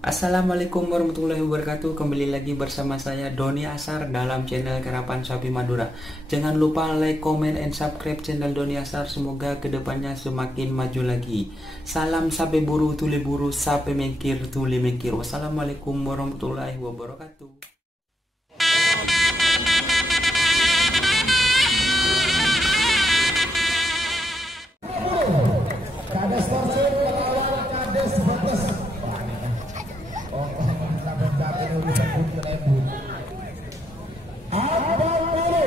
Assalamualaikum warahmatullahi wabarakatuh. Kembali lagi bersama saya Doni Asar dalam channel Karapan Sapi Madura. Jangan lupa like, comment, and subscribe channel Doni Asar. Semoga kedepannya semakin maju lagi. Salam sapi buru, tuli buru, sapi mengkir, tuli mengkir. Wassalamualaikum warahmatullahi wabarakatuh. Kades Fortune melawan Kades Batas. Sampai ini udah sebut ribu. Apa dulu?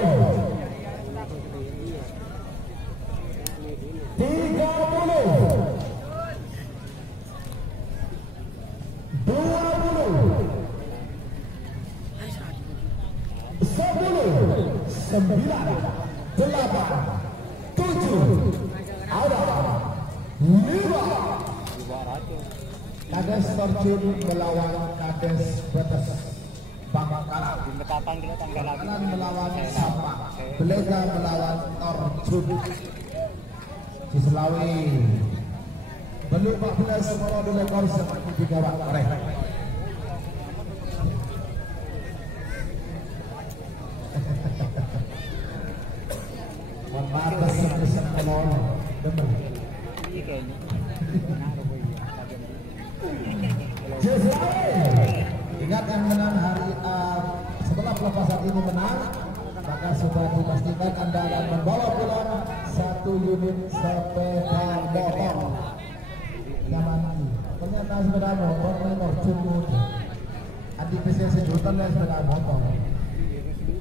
20, 10, 9, 8, 7, ada 5. Kades Fortune melawan Kades Batas. Bangkalan melawan Sapa. Belega melawan Torjun. Di Selawi. Belum 14 Moro di Lekor seperti digawat oleh Matas sebesar Kelon. Demen. Ingat yang menang hari setelah pelepasan ini menang, maka sudah dipastikan Anda akan membawa pulang 1 unit sepeda motor. Nyaman. Ternyata sepeda motor nomor jumlah. Adi PC sejutan dan sepeda motor.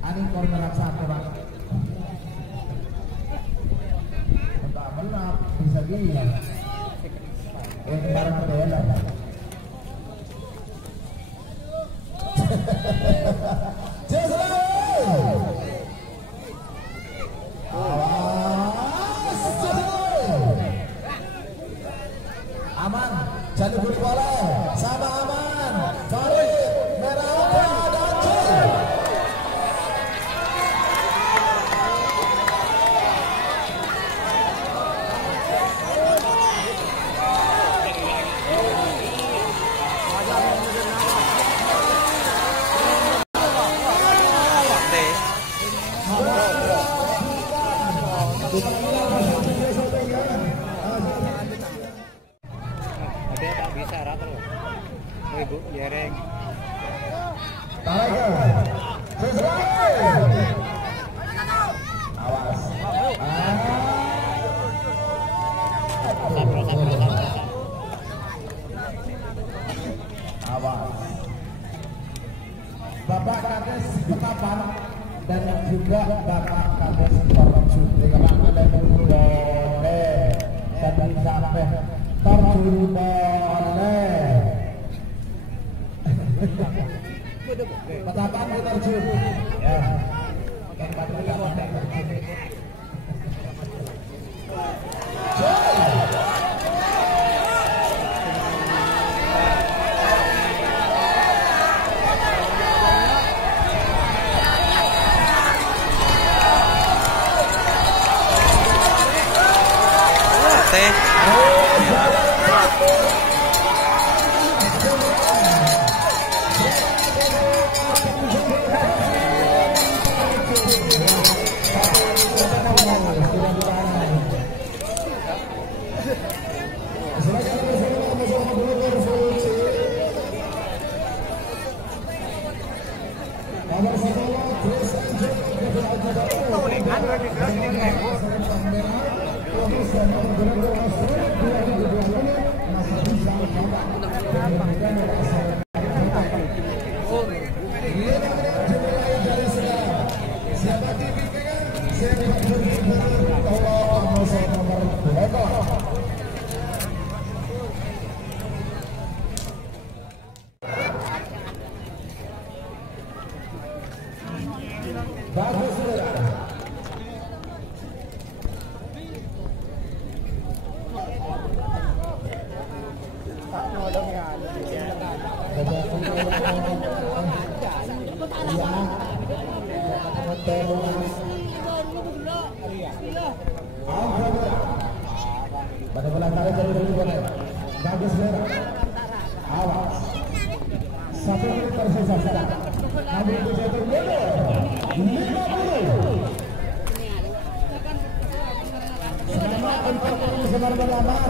Ani korner 1 Pak. Entah benar bisa gila. Barang bela. Aman, jadi bulu bola sama aman. Sorry, merah dan bisa rata loh. Oh ibu, yereng. Awas. Awas. Bapak Kades Petapan dan juga Bapak Kades Torjun dengan ada boleh dan sampai Torjun boleh. Petapan Torjun. Ya. Bagus sudah. Pada bola tarik dari boleh. Bagus merah. Awas. 1 menit tersisa. Namun bisa terjadi 50. Selamat 40 Semar Melamar.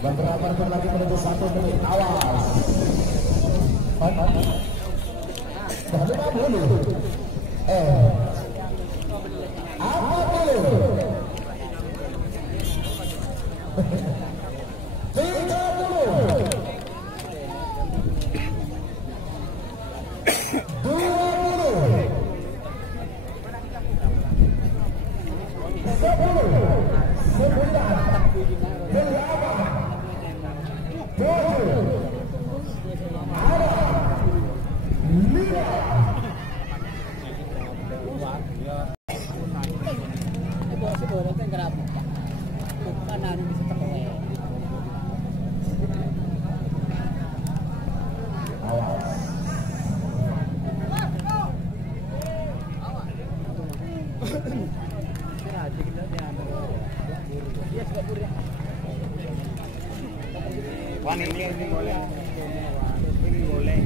Beberapa menit lagi menuju 1 menit. Awas. Dari 50. Apa dulu? ini boleh. Ini boleh.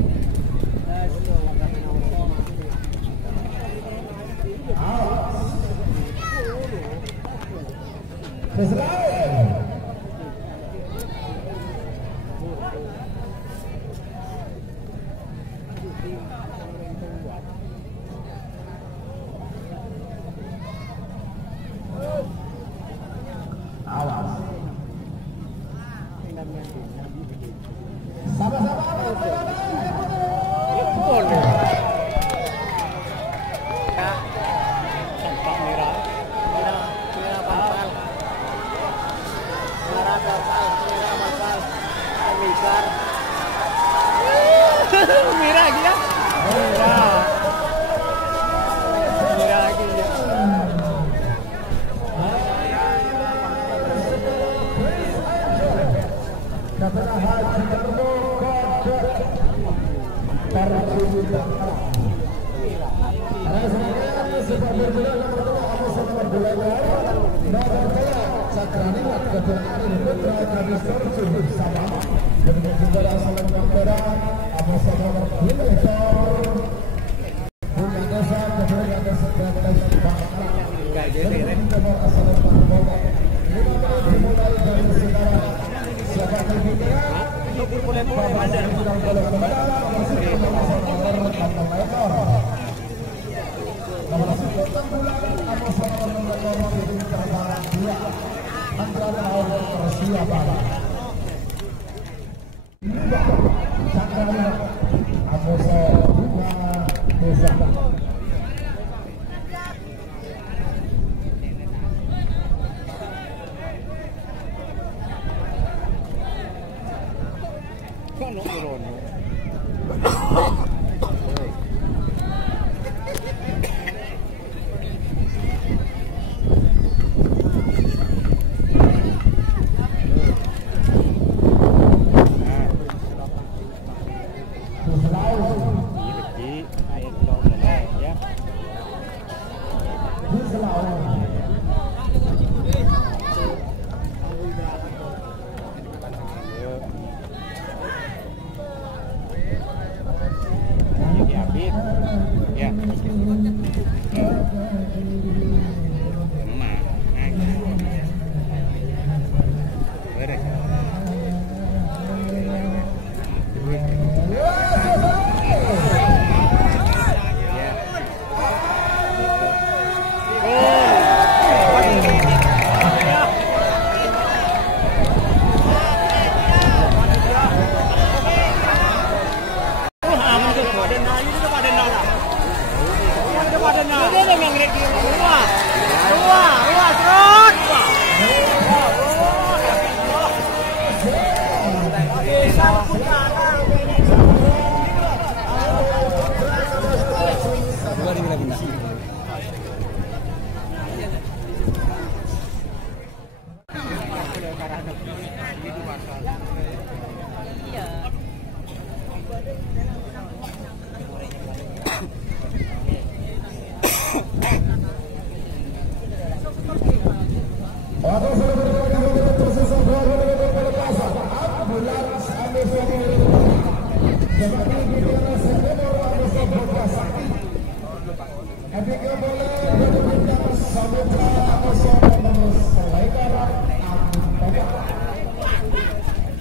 Mira aquí ya. Mira aquí ya.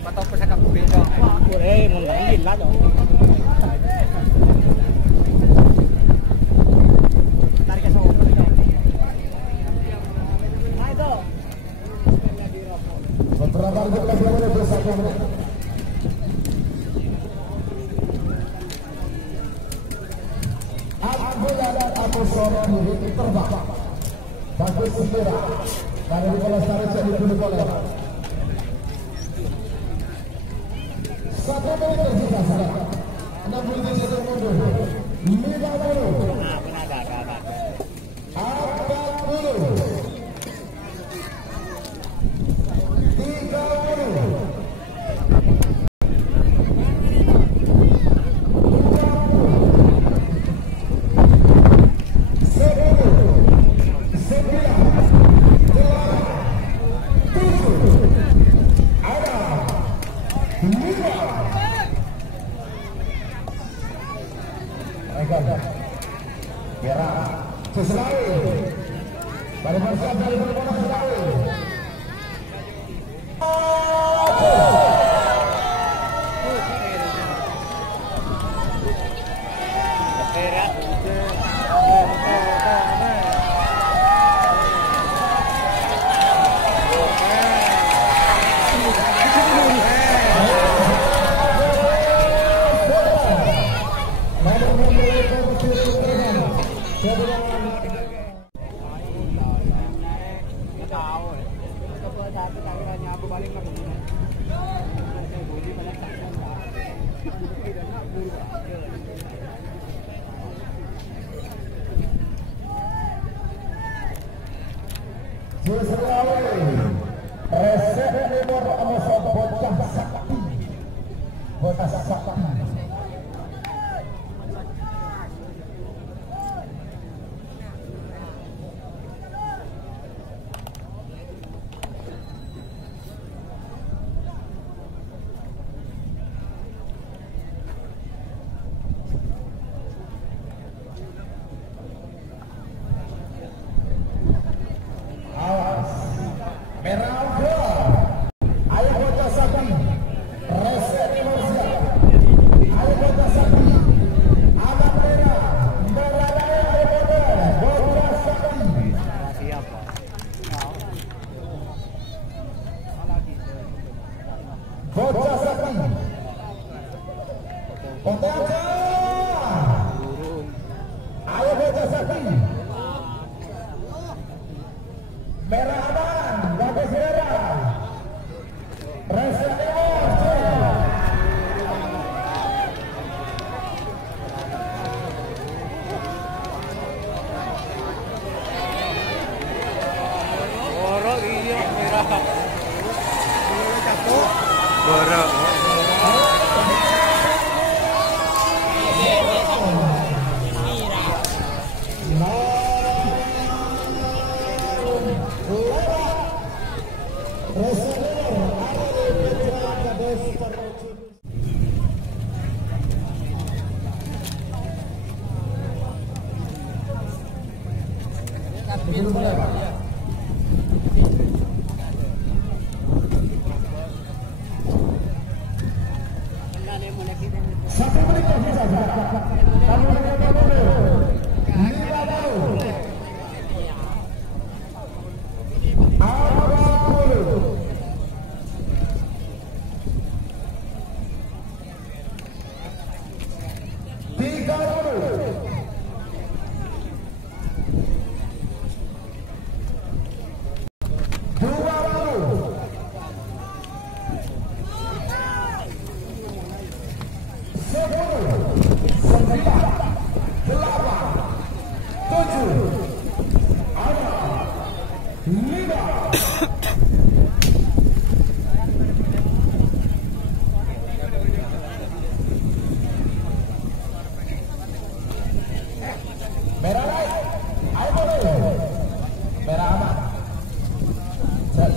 Matau pusaka beda. Menang gila dong. Tarik ke sono. Ayo. Beberapa kali lagi boleh bersatu. Aku sorot diri terbang. Bagus segera. Dari bola tarik jadi dulu boleh. 1 menit tersisa sudah. 60 mundur. 50.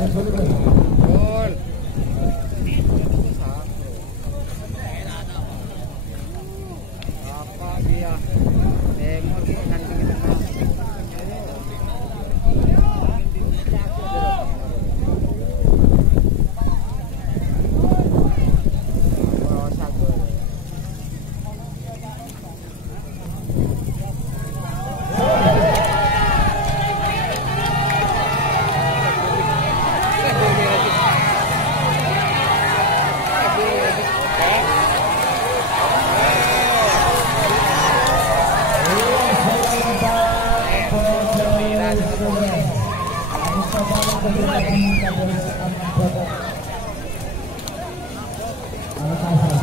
Gol. Apa dia? Demor ki kan tinggi tengah. Anak